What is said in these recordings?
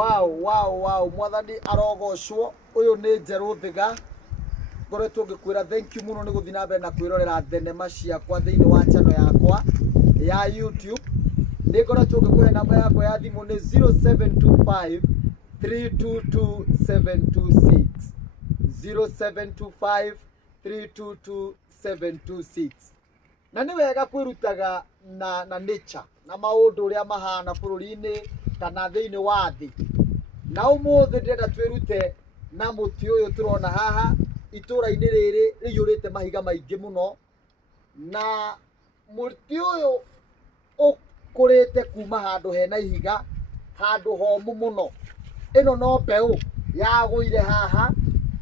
Wow, mwathani arogocwo. Uyu ni Njeru Thiga. Ngoretwo ngikwira thank you muno ni guthii na mbere na kwirorera thenema ciakwa thiini wa channel yakwa ya YouTube. Ni ngoretwo ngikuhe namba yakwa ya thimu ni 0725 322 726 0725 322 726. Na ni wega kwirutaga na nature na maundu uria mahana bururi-ini kana thiini wa thi. Na umuthi ndenda twirute na muti uyu turona haha itura-ini riri riyurite mahiga maingi muno, na muti uyu ukurite kuma handu hena ihiga, handu homu muno. Ino no mbeu yaguire haha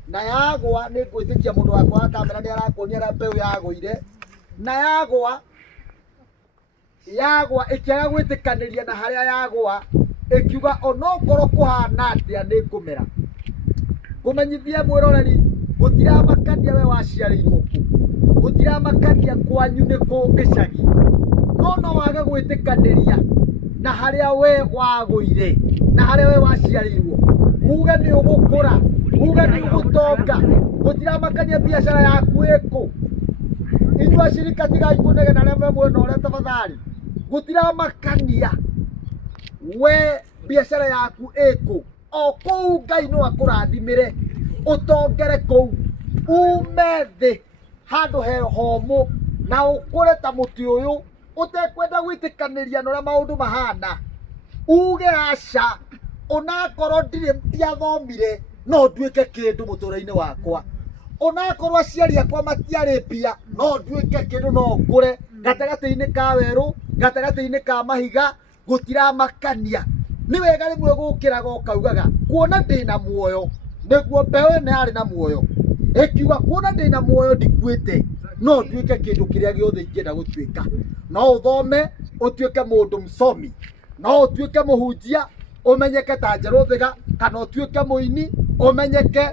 na yagwa, ni ngwitikia mundu wakwa wa kamera ni arakuonia mbeu yaguire na yagwa ikiaga gwitikaniria na haria yagwa ikiuga onokorwo kuhana atia ni kumera. Kumenyithia mwiroreri gutiramakania we waciarirwo ku, gutiramakania kwanyu ni ku gicagi, no wage gwitikaniria na haria we waguire na haria we waciarirwo, uge ni ugukura, uge ni ugutonga. Gutiramakania biashara yaku iku. Inyua shirika tiga ikunege na remwe mwena uria tafadhali. Gutiramakania we biashara yaku iku. O kou Ngai no akurathimire utongere kou, ume thi handu he homu na ukure ta muti uyu utekwenda gwitikaniria na uria maundu mahana. Uge aca, onakorwo ndiathomire no nduike kindu mutura-ini wakwa, onakorwo aciari akwa matiari mbia no nduike kindu, no ngure gatagati-ini ka weru, gatagati-ini ka mahiga. Gutiramakania. Ni wega rimwe gukiraga ukaugaga kuona ndina muoyo niguo mbeu ino yari na muoyo, ikiuga kuona ndina muoyo ndikuite no nduike kindu kiria giothe ingenda gutuika. No uthome utuike mundu msomi, no utuike muhunjia umenyeke ta Njeru Thiga, kana utuike muini umenyeke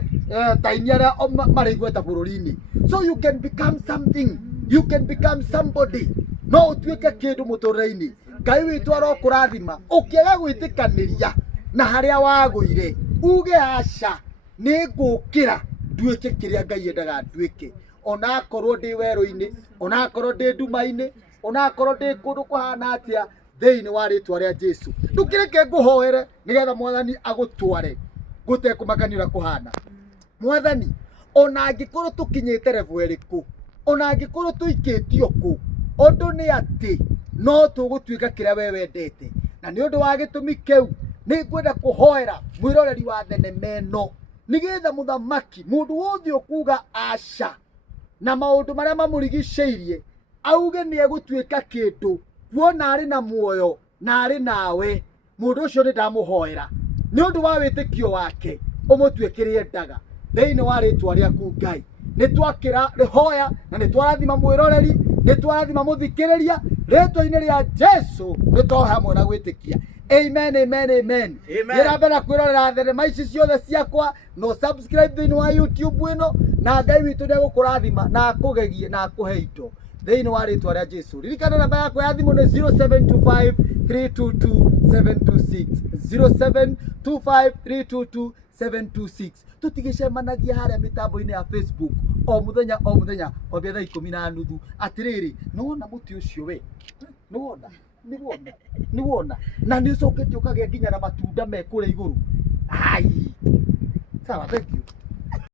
ta ini aria marigweta bururi-ini. So you can become something, you can become somebody. No utuike kindu mutura-ini. Ngai witu arokurathima ukiaga gwitikaniria na haria waguire, uge aca ni ngukira nduike kiria Ngai endaga nduike. Onakorwo ndi weru-ini, onakorwo ndi nduma-ini, onakorwo ndi kundu kuhana atia, thiini wa ritwa ria Jesu ndukireke nguhoere nigetha mwathani agutware gutekumakania uria kuhana. Mwathani ona angikorwo tukinyite level iriku, ona angikorwo tuikitio ku, undu ni ati no tugutuika kiria we wendete. Na ni undu wa gitumi kiu ni ngwenda kuhoera mwiroreri wa thenema ino nigetha muthamaki mundu wothe ukuga aca na maundu maria mamurigiceirie auge ni egutuika kindu, kuona ari na muoyo na ari nawe. Mundu ucio ni ndamuhoera ni undu wa witikio wake umutuikirie ndaga thiini wa ritwa riaku Ngai. Ni twakira rihoya na ni twarathima mwiroreri, ni twarathima muthikiriria ritwa-ini ria Jesu. Ni to hamwe na gwitikia. Amen. Nirambera kwirorera thenema ici ciothe ciakwa, no subscribe thiini wa YouTube ino, na Ngai witu ni gukurathima na akugegie na akuhe indo thiini wa ritwa ria Jesu. Ririkana namba yakwa ya thimu ni 0725 322 726 0725 322 726. Tutigicemanagia haria mitambo-ini ya Facebook o muthenya kwambia thaa 10:30. Atiriri, niwona muti ucio we, niwona na ni ucokete ukagia nginya na matunda me kure iguru. Ai, sawa, thank you.